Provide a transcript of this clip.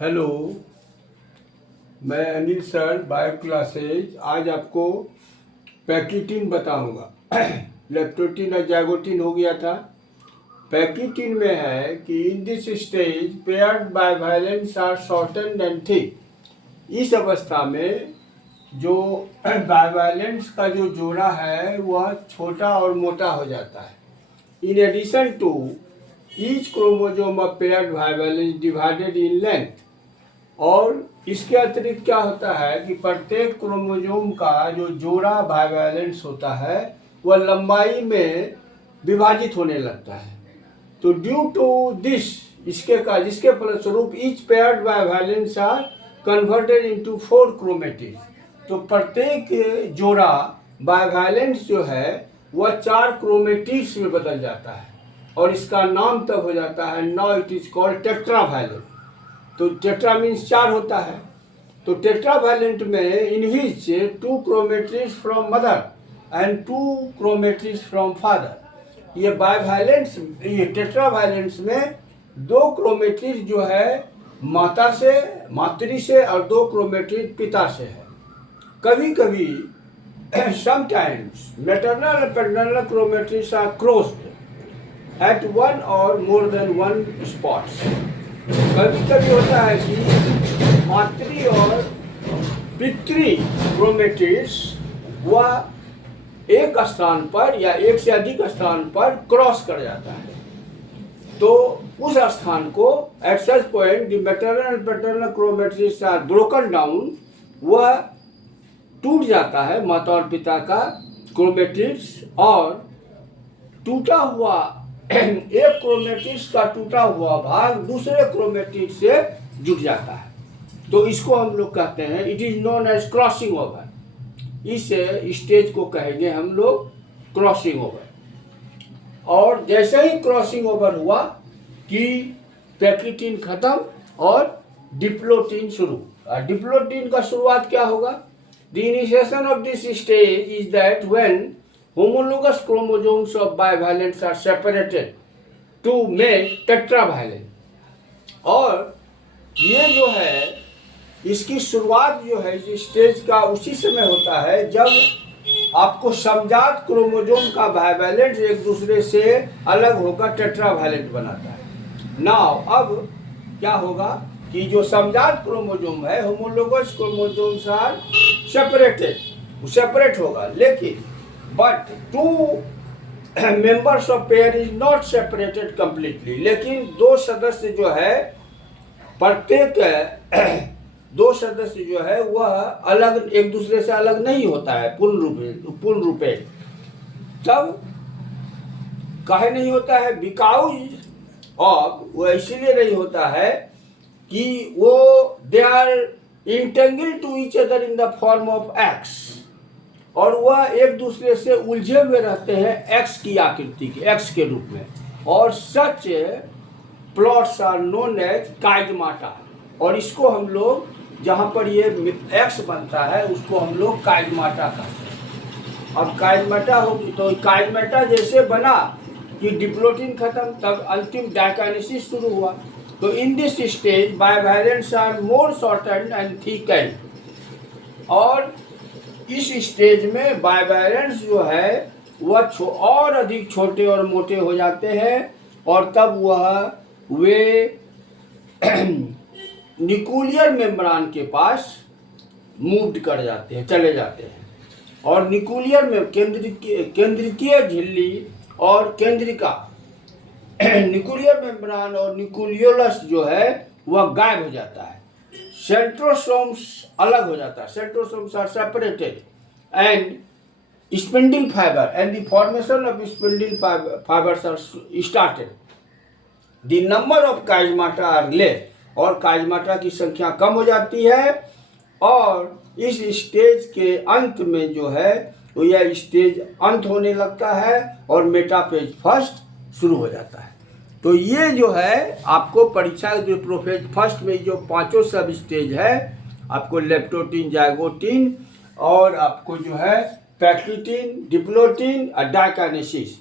Hello, मैं Anil sir bio classes. आज आपको पैक्यूटिन बताऊंगा। लेप्टोटिन और जाइगोटिन हो गया था। पैक्यूटिन में है कि in this stage paired bivalents are shortened and thick. इस अवस्था में जो बाइवैलेंट्स का जो जोड़ा है वह छोटा और मोटा हो जाता है। In addition to each chromosome of paired bivalents divided in length. और इसके अतिरिक्त क्या होता है कि प्रत्येक क्रोमोजोम का जो जोड़ा बाइवैलेंट्स होता है वह लंबाई में विभाजित होने लगता है। तो ड्यू टू दिस जिसके फलस्वरूप each paired bivalents are converted into 4 chromatids. तो प्रत्येक जोड़ा बाइवैलेंट्स जो है वह 4 क्रोमेटिड्स में बदल जाता है और इसका नाम तब हो जाता है, now it is called tetravalent. तो टेट्रा मीन्स 4 होता है। तो टेट्रावैलेंट में इन विच 2 chromatids from mother and 2 chromatids from father. ये टेट्रावैलेंट्स में 2 क्रोमेटिड्स जो है मातृ से और 2 क्रोमेटिड पिता से है। कभी कभी समटाइम्स मैटरनल और paternal chromatids are crossed at one और मोर देन वन स्पॉट्स। कभी कभी होता है कि मातृ और पितृ क्रोमेटिड्स वह एक स्थान पर या एक से अधिक स्थान पर क्रॉस कर जाता है। तो उस स्थान को at such point the maternal and paternal chromatids are broken down. वह टूट जाता है माता और पिता का क्रोमेटिड्स, और टूटा हुआ एक क्रोमेटिड्स का टूटा हुआ भाग दूसरे क्रोमेटिड से जुड़ जाता है। तो इसको हम लोग कहते हैं, it is known as crossing over. इस स्टेज को कहेंगे हम लोग क्रॉसिंग ओवर। और जैसे ही क्रॉसिंग ओवर हुआ कि पैक्यूटिन खत्म और डिप्लोटिन शुरू। डिप्लोटिन का शुरुआत क्या होगा? The initiation of this stage is that when homologous chromosomes of bivalents are separated to make tetravalent। और ये जो है इसकी शुरुआत जो है इस स्टेज का उसी समय होता है जब आपको समजात क्रोमोसोम का बाइवैलेंट एक दूसरे से अलग होकर टेट्रावैलेंट बनाता है। नाउ अब क्या होगा कि जो समजात क्रोमोसोम है होमोलोगस क्रोमोसोम्स आर सेपरेट होगा, लेकिन but 2 members of pair is not separated completely। लेकिन 2 सदस्य जो है प्रत्येक 2 सदस्य जो है वह अलग एक दूसरे से अलग नहीं होता है पूर्ण रूपे। तब काहे नहीं होता है? बिकॉज ऑफ वो इसीलिए नहीं होता है कि वो they are entangled to each other in the form of X, और वह एक दूसरे से उलझे हुए रहते हैं एक्स की आकृति के, एक्स के रूप में। और सच प्लॉट्स आर नोन एज काइजमाटा। और इसको हम लोग जहाँ पर ये एक्स बनता है उसको हम लोग काइजमाटा कहते हैं। अब काइजमाटा होगी तो काइजमाटा जैसे बना कि डिप्लोटिन खत्म, तब अंतिम डायकाइनेसिस शुरू हुआ। तो in this stage bivalents are more shortened and thickened. और इस स्टेज में बाइवैलेंट्स जो है वह और अधिक छोटे और मोटे हो जाते हैं, और तब वे न्यूक्लियर मेम्ब्रेन के पास मूव्ड कर जाते हैं, चले जाते हैं। और न्यूक्लियर में केंद्रीय झिल्ली और केंद्रिका न्यूक्लियर मेम्ब्रेन और न्यूक्लियोलस जो है वह गायब हो जाता है। सेंट्रोसोम्स अलग हो जाता है, centrosomes are separated and spindle fibre and the formation of spindle fibres are started. The number of chiasmata are less, और काइजमाटा की संख्या कम हो जाती है। और इस स्टेज के अंत में जो है तो यह स्टेज अंत होने लगता है और मेटाफेज फर्स्ट शुरू हो जाता है। तो ये जो है आपको परीक्षा जो प्रोफेज फर्स्ट में जो 5 सब स्टेज है, आपको लेप्टोटिन, जाइगोटिन और आपको जो है पैक्यूटिन, डिप्लोटिन और डायकाइनेसिस,